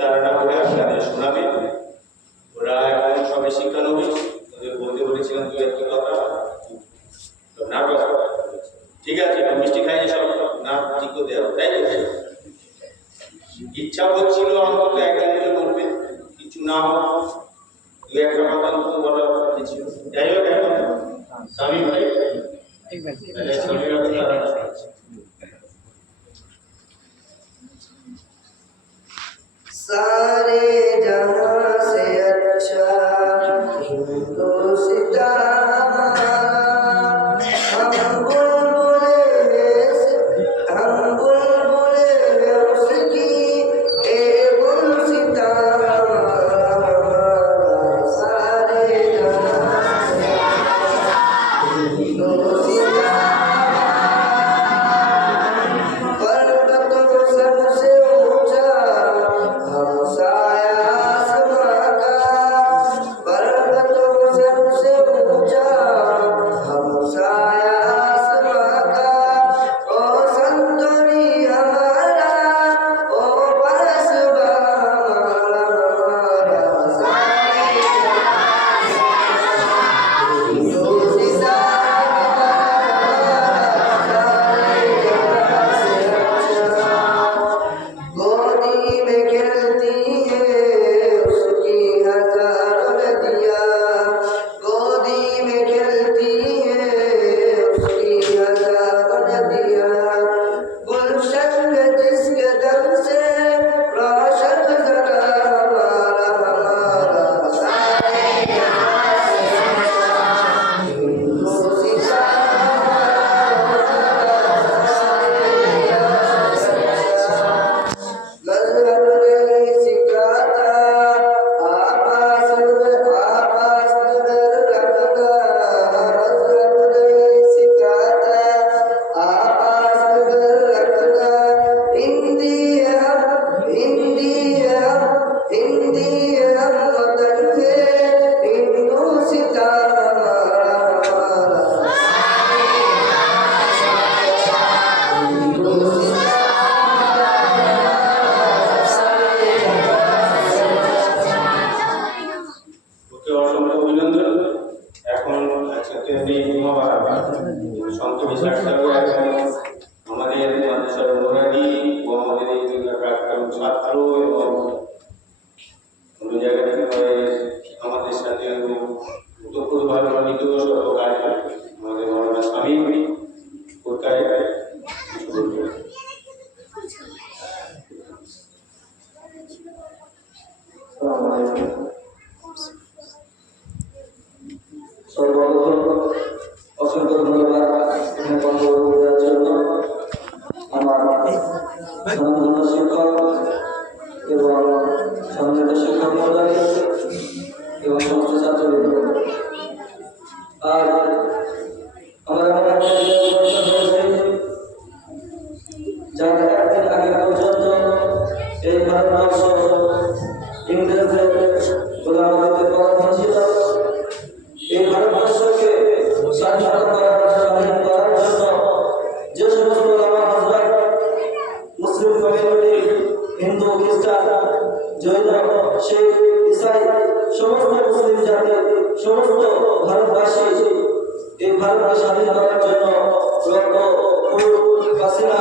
ধারণা করে আপনাদের শোনাবে। ওরা এখন সবাই শিক্ষানবিশ, ওদের বলতে বলেছিলাম দু একটি কথা, তো নার্ভাস, ঠিক আছে, মিষ্টি খাইয়ে সব না টিকো দেওয়া, তাই না? ইচ্ছা হচ্ছিল অন্তত একজনকে বলবে, কিছু না হোক দু একটা কথা অন্তত বলা ছিল। যাই হোক, এখন স্বামী ভাই सारे जहां से अच्छा हिंदुस्तां हम बुलबुले उसकी ए गुलसिता सारे जहां से हिंदुस्तां पर्वतों सबसे ऊंचा हमसाया आसमां का, पर्वतों सबसे ऊंचा हमसाया आसमां का, ओ संतोरी हमारा, ओ परसबा हमारा, सारे हिंदुस्तां गोदी में खेलती है उसकी हजारों नदियाँ, गोदी में खेलती है उसकी हजारों नदियाँ, गुलशन में जिसके दम से रोशन जरा हमारा सारे मज़हब नहीं सिखाता आपस में रखना, मज़हब नहीं सिखाता आपस में रखना, हिंदी है हम वतन है हिंदुस्तां हमारा ওকে অসংখ্য অভিনন্দন। এখন আজকে সন্ত বিশ্বাস আমাদের মাদ্রাসার অনুরাগী ও আমাদের এই প্রাক্তন ছাত্র এবং অন্য জায়গা থেকে আমাদের সাথে উত্তরপূর্বভাবে অনেক কাজ আমাদের মৌলানা স্বামী কোথায় কিছু বলবেন। সর্বপ্রথম অসংখ্য ধন্যবাদ এখানে বক্তব্য দেওয়ার জন্য আমার সম্মানীয় শিক্ষক এবং সম্মানিত শিক্ষক মহোদয় এবং সমস্ত ছাত্রবৃন্দ। আর আমরা এমন একটা যারা একদিন আগে পর্যন্ত এই ভারতবর্ষ ইংরেজদের গোলামীতে পরাধীন ছিল, এই ভারতবর্ষকে স্বাধীনতা স্বাধীন করার জন্য যে সমস্ত ওলামা হযরত মুসলিম কমিউনিটি, হিন্দু, খ্রিস্টান, জৈন, শিখ, ইসাই সমস্ত মুসলিম জাতি, সমস্ত ভারতবাসী এই ভারতকে স্বাধীন করার জন্য রক্ত, খুন, পাসিনা